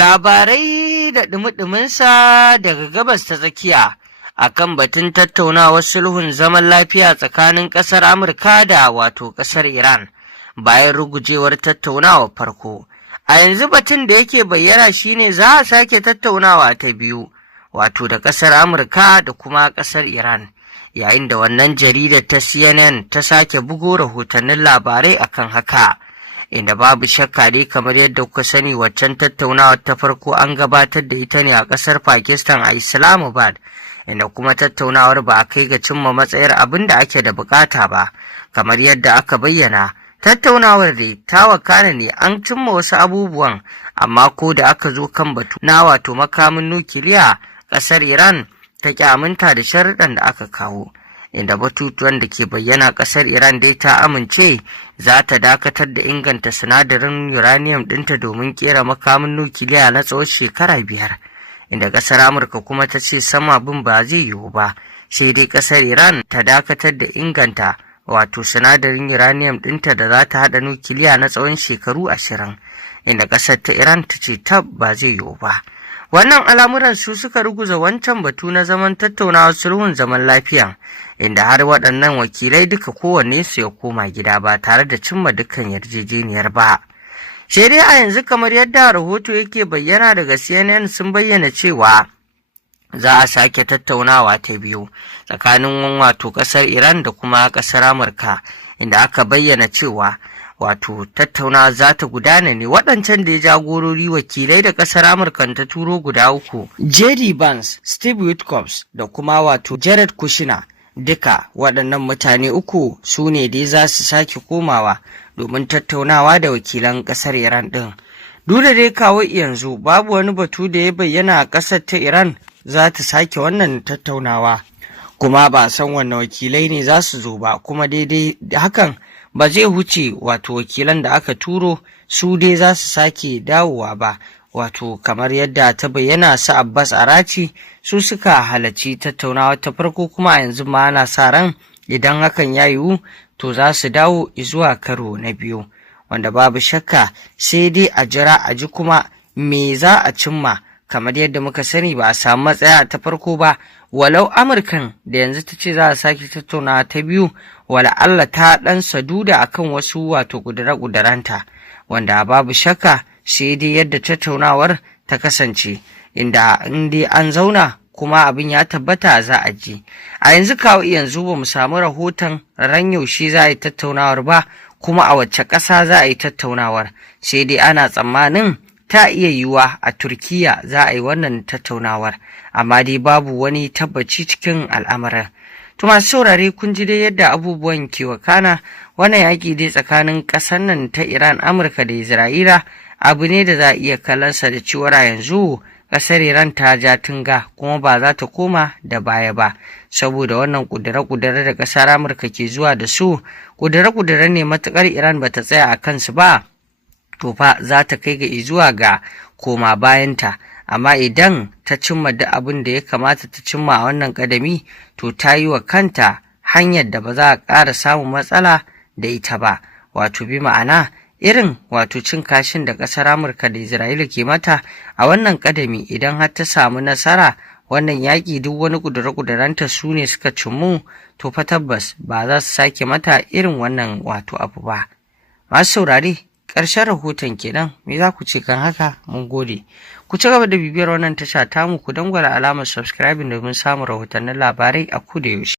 Labarai da ɗumi-ɗuminsa daga Gabas ta Tsakiya a kan batun tattaunawar sulhun zaman lafiya tsakanin ƙasar Amurka da ƙasar Iran bayan rugujewar tattaunawar farko. A yanzu batun da yake bayyana shine za a sake tattaunawa ta biyu, da ƙasar Amurka da kuma ƙasar Iran, yayin da wannan jaridar ta CNN ta sake bugo rahotannin labarai akan haka. Inda babu shakka dai kamar yadda kuka sani waccan tattaunawa ta farko an gabatar da ita ne a ƙasar Pakistan a Islamabad, inda kuma tattaunawar ba a kai ga cimma matsayar abin da ake da bukata ba. Kamar yadda aka bayyana, tattaunawar dai ta wakana ne an cimma wasu abubuwan, amma ko da aka zo kan batu na makamin nukiliya, ƙasar Iran ta ƙi aminta da sharuɗan da aka kawo. Inda batutuwan da ke bayyana ƙasar Iran dai ta amince za ta dakatar da inganta sinadarin uranium ɗinta domin ƙera makamin nukiliya na tsawon shekara 5, inda ƙasar Amurka kuma ta ce sama bin ba zai yiwu ba, sai dai ƙasar Iran ta dakatar da inganta sinadarin uranium ɗinta da za ta haɗa nukiliya na tsawon shekaru 20, inda ƙasar ta Iran ta ce ba zai yiwu ba. Wannan al'amuran su suka ruguza wancan batu na zaman tattaunawar sulhun zaman lafiya, inda har waɗannan wakilai duka kowanne su ya koma gida ba tare da cimma dukkan yarjejeniyar ba. Sai dai a yanzu kamar yadda rahoto yake bayyana daga CNN sun bayyana cewa za a sake tattaunawa ta biyu tsakanin ƙasar Iran da kuma ƙasar Amurka, inda aka bayyana cewa tattaunawa za ta gudana ne waɗancan da ya jagorori wakilai da ƙasar Amurka ta turo guda uku, J.D. Vance, Steve Witkoff da kuma Jared Kushner. Duka waɗannan mutane uku su ne dai za su sake komawa domin tattaunawa da wakilan ƙasar Iran ɗin. Duk da dai kawo yanzu babu wani batu da ya bayyana a ƙasar ta Iran za ta sake wannan tattaunawa, kuma ba a san wanne wakilai ne za su zo ba, kuma daidai hakan ba zai huce wakilan da aka turo su dai za su sake dawowa ba. Kamar yadda ta bayyana, su Abbas Arachi su suka halarci tattaunawa ta farko, kuma a yanzu ma ana sa ran idan hakan ya yiwu to za su dawo zuwa karo na biyu, wanda babu shakka sai dai a jira a ji kuma me za a cimma. Kamar yadda muka sani ba a samu matsaya ta farko ba, walau Amurkan da yanzu ta ce za a sake tattaunawa ta biyu, wala Allah ta ɗan saduda akan wasu ƙudure-ƙudurenta, wanda babu shakka sai dai yadda tattaunawar ta kasance, inda in dai an zauna kuma abin ya tabbata za a ji. A yanzu kawo yanzu ba mu samu rahoton ran yaushe za a yi tattaunawar ba, kuma a wacce ƙasa za a yi tattaunawar, sai dai ana tsammanin ta iya yiwuwa a Turkiya za a yi wannan tattaunawar, amma dai babu wani tabbaci cikin al'amarin. To masu saurare, kun ji dai yadda abubuwan ke wakana. Wannan yaƙi dai tsakanin ƙasar nan ta Iran, Amurka da Isra'ila abu ne da za a iya kallonsa da cewar a yanzu ƙasar Iran ta ja tunga, kuma ba za ta koma da baya ba, saboda wannan ƙudure-ƙudure da ƙasar Amurka ke zuwa da su, ƙudure-ƙudure ne matuƙar Iran ba ta tsaya a kansu ba, to fa za ta kai ga zuwa ga koma bayanta. Amma idan ta cimma duk abin da ya kamata ta cimma a wannan ƙadami, to ta yi wa kanta hanyar da ba za a ƙara samun matsala da ita ba, bi ma'ana irin cin kashin da ƙasar Amurka da Isra'ila ke mata a wannan ƙadami, idan har ta samu nasara wannan yaƙi duk wani ƙudure-ƙudurenta su ne suka cimmu, to fa tabbas ba za su sake mata irin wannan abu ba. Masu saurare, ƙarshen rahoton kenan. Me za ku ce kan haka? Mun gode. Ku ci gaba da bibiyar wannan tasha tamu, ku dangwala alamar subscribing domin samun rahotannin labarai a koda yaushe.